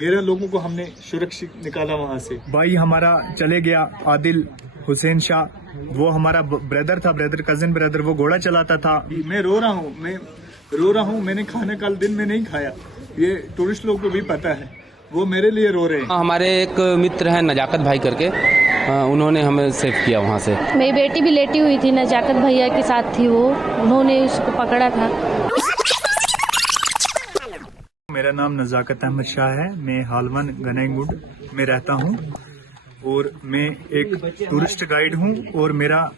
11 लोगों को हमने सुरक्षित निकाला वहाँ से। भाई हमारा चले गया आदिल हुसैन शाह, वो हमारा ब्रदर था, कजिन ब्रदर, वो घोड़ा चलाता था। मैं रो रहा हूँ, मैंने खाना कल दिन में नहीं खाया, ये टूरिस्ट लोग को भी पता है, वो मेरे लिए रो रहे हैं। हमारे एक मित्र हैं नजाकत भाई करके, उन्होंने हमें सेव किया वहाँ से। मेरी बेटी भी लेटी हुई थी, नजाकत भैया के साथ थी वो, उन्होंने उसको पकड़ा था। मेरा नाम नजाकत अहमद शाह है, मैं हालवन गनाईगुड में रहता हूँ और मैं एक टूरिस्ट गाइड हूँ और मेरा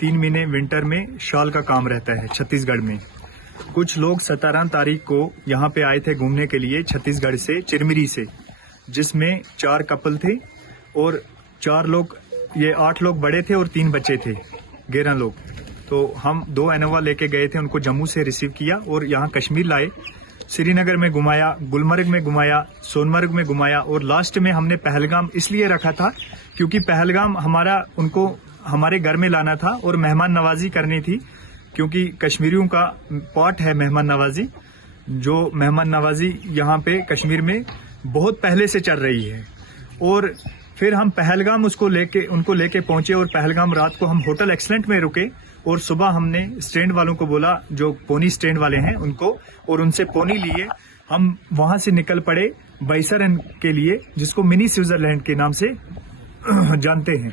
3 महीने विंटर में शाल का काम रहता है छत्तीसगढ़ में। कुछ लोग 17 तारीख को यहाँ पे आए थे घूमने के लिए छत्तीसगढ़ से, चिरमिरी से, जिसमें 4 कपल थे और 4 लोग, ये 8 लोग बड़े थे और 3 बच्चे थे, 11 लोग। तो हम 2 इनोवा लेके गए थे, उनको जम्मू से रिसीव किया और यहाँ कश्मीर लाए, श्रीनगर में घुमाया, गुलमर्ग में घुमाया, सोनमर्ग में घुमाया और लास्ट में हमने पहलगाम इसलिए रखा था क्योंकि पहलगाम उनको हमारे घर में लाना था और मेहमान नवाजी करनी थी, क्योंकि कश्मीरियों का पार्ट है मेहमान नवाजी, जो मेहमान नवाजी यहाँ पे कश्मीर में बहुत पहले से चल रही है। और फिर हम पहलगाम उनको लेके पहुंचे और पहलगाम रात को हम होटल एक्सलेंट में रुके और सुबह हमने स्टैंड वालों को बोला, जो पोनी स्टैंड वाले हैं उनको, और उनसे पोनी लिए हम वहां से निकल पड़े बाइसरन के लिए, जिसको मिनी स्विट्जरलैंड के नाम से जानते हैं।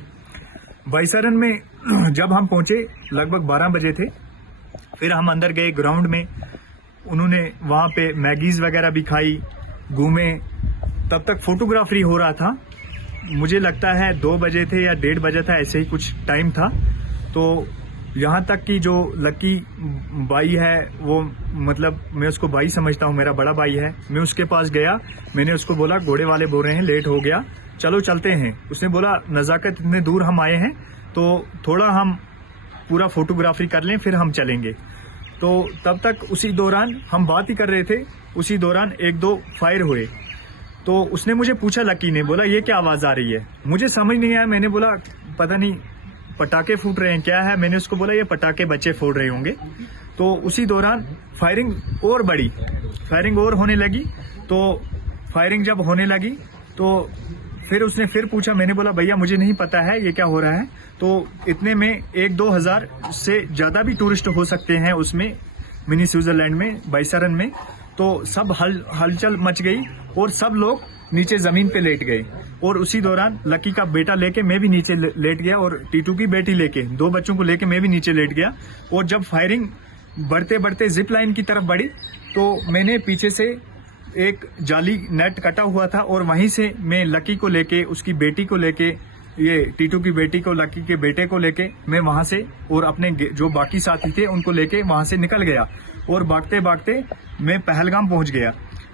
बाइसरन में जब हम पहुंचे लगभग 12 बजे थे, फिर हम अंदर गए ग्राउंड में, उन्होंने वहां पे मैगीज वगैरह भी खाई, घूमे, तब तक फोटोग्राफी हो रहा था। मुझे लगता है 2 बजे थे या 1:30 बजे था, ऐसे ही कुछ टाइम था। तो यहाँ तक कि जो लकी भाई है, वो मतलब मैं उसको भाई समझता हूँ, मेरा बड़ा भाई है, मैं उसके पास गया, मैंने उसको बोला घोड़े वाले बोल रहे हैं लेट हो गया, चलो चलते हैं। उसने बोला नजाकत इतने दूर हम आए हैं तो थोड़ा हम पूरा फोटोग्राफी कर लें फिर हम चलेंगे। तो तब तक उसी दौरान हम बात ही कर रहे थे, उसी दौरान 1-2 फायर हुए। तो उसने मुझे पूछा, लकी ने बोला ये क्या आवाज आ रही है, मुझे समझ नहीं आया। मैंने बोला पता नहीं पटाखे फूट रहे हैं क्या है, मैंने उसको बोला ये पटाखे बच्चे फोड़ रहे होंगे। तो उसी दौरान फायरिंग और बढ़ी, फायरिंग और होने लगी। तो फायरिंग जब होने लगी तो फिर उसने फिर पूछा, मैंने बोला भैया मुझे नहीं पता है ये क्या हो रहा है। तो इतने में 1-2 हजार से ज्यादा भी टूरिस्ट हो सकते हैं उसमें, मिनी स्विट्जरलैंड में, बाइसरन में। तो सब हलचल मच गई और सब लोग नीचे जमीन पे लेट गए। और उसी दौरान लकी का बेटा लेके मैं भी नीचे लेट गया और टीटू की बेटी लेके, 2 बच्चों को लेके मैं भी नीचे लेट गया। और जब फायरिंग बढ़ते बढ़ते जिप लाइन की तरफ बढ़ी तो मैंने पीछे से एक जाली नेट कटा हुआ था और वहीं से मैं लकी को लेके, उसकी बेटी को लेके, ये टीटू की बेटी को, लकी के बेटे को लेके मैं वहां से और अपने जो बाकी साथी थे उनको लेके वहां से निकल गया। और भागते भागते मैं पहलगाम पहुंच गया।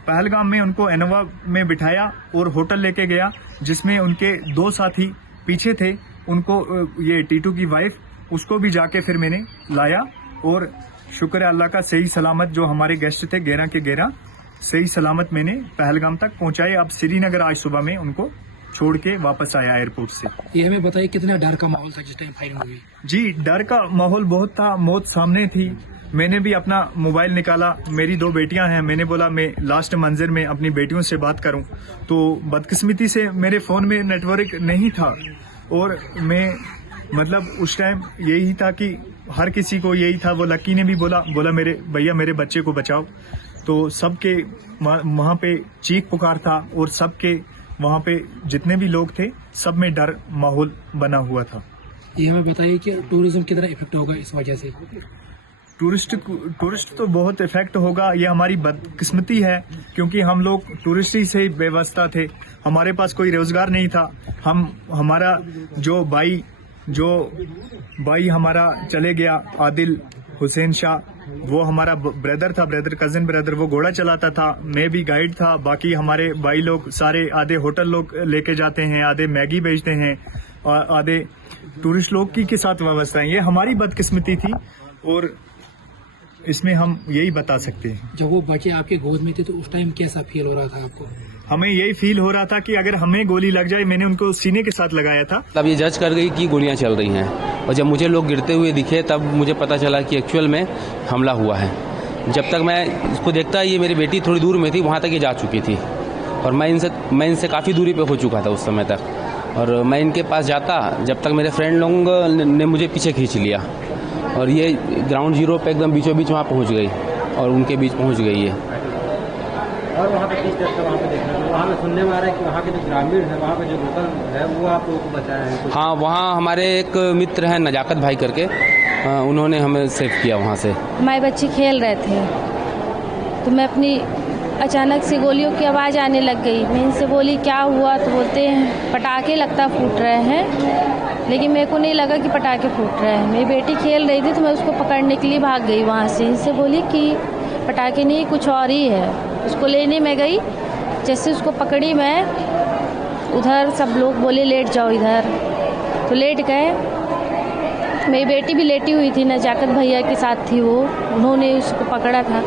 पहलगाम में उनको इनोवा में बिठाया और होटल लेके गया, जिसमें उनके 2 साथी पीछे थे। उनको, ये टीटू की वाइफ, उसको भी जाके फिर मैंने लाया और शुक्र है अल्लाह का, सही सलामत जो हमारे गेस्ट थे 11 के 11 सही सलामत मैंने पहलगाम तक पहुंचाए। अब श्रीनगर आज सुबह में उनको छोड़ के वापस आया एयरपोर्ट से। ये हमें बताइए कितना डर का माहौल था जिस टाइम फायरिंग हुई? जी डर का माहौल बहुत था, मौत सामने थी। मैंने भी अपना मोबाइल निकाला, मेरी 2 बेटियां हैं, मैंने बोला मैं लास्ट मंजिल में अपनी बेटियों से बात करूं। तो बदकिस्मती से मेरे फोन में नेटवर्क नहीं था और मैं मतलब उस टाइम यही था कि हर किसी को यही था। वो लकी ने भी बोला मेरे भैया मेरे बच्चे को बचाओ। तो सबके वहाँ पे चीख पुकार था और सबके वहाँ पे जितने भी लोग थे सब में डर माहौल बना हुआ था। ये हमें बताइए कि टूरिज्म कितना इफेक्ट होगा इस वजह से? टूरिस्ट तो बहुत इफेक्ट होगा, ये हमारी बदकिस्मती है क्योंकि हम लोग टूरिस्ट ही से ही बेवास्ता थे, हमारे पास कोई रोजगार नहीं था। हमारा जो भाई हमारा चले गया आदिल हुसैन शाह, वो हमारा ब्रदर था, कजिन ब्रदर, वो घोड़ा चलाता था, मैं भी गाइड था। बाकी हमारे भाई लोग सारे आधे होटल लोग लेके जाते हैं, आधे मैगी बेचते हैं और आधे टूरिस्ट लोग के साथ व्यवस्था है। ये हमारी बदकिस्मती थी और इसमें हम यही बता सकते हैं। जब वो बच्चे आपके गोद में थे तो उस टाइम कैसा फील हो रहा था आपको? हमें यही फील हो रहा था कि अगर हमें गोली लग जाए, मैंने उनको सीने के साथ लगाया था। तब ये जज कर गई कि गोलियां चल रही हैं और जब मुझे लोग गिरते हुए दिखे तब मुझे पता चला कि एक्चुअल में हमला हुआ है। जब तक मैं इसको देखता, ये मेरी बेटी थोड़ी दूर में थी, वहाँ तक ये जा चुकी थी और मैं इनसे काफ़ी दूरी पे हो चुका था उस समय तक, और मैं इनके पास जाता जब तक मेरे फ्रेंड लोग ने मुझे पीछे खींच लिया, और ये ग्राउंड जीरो पे एकदम बीचों बीच वहाँ पहुँच गई और उनके बीच पहुँच गई है। और वहाँ पे किस तरह से वहाँ पे देखना है, वहाँ पे सुनने में आ रहा है कि वहाँ के जो ग्रामीण है, वहाँ पे जो लोकल है, वो आप लोगों को बताया है? हाँ, वहाँ हमारे एक मित्र हैं नजाकत भाई करके, उन्होंने हमें सेव किया वहाँ से। हमारे बच्चे खेल रहे थे तो मैं अपनी अचानक से गोलियों की आवाज़ आने लग गई। मैं इनसे बोली क्या हुआ, तो बोलते हैं पटाखे लगता फूट रहे हैं, लेकिन मेरे को नहीं लगा कि पटाखे फूट रहे हैं। मेरी बेटी खेल रही थी तो मैं उसको पकड़ने के लिए भाग गई वहाँ से। इनसे बोली कि पटाखे नहीं, कुछ और ही है। उसको लेने में गई, जैसे उसको पकड़ी मैं, उधर सब लोग बोले लेट जाओ इधर, तो लेट गए। मेरी बेटी भी लेटी हुई थी, नजाकत भैया के साथ थी वो, उन्होंने उसको पकड़ा था।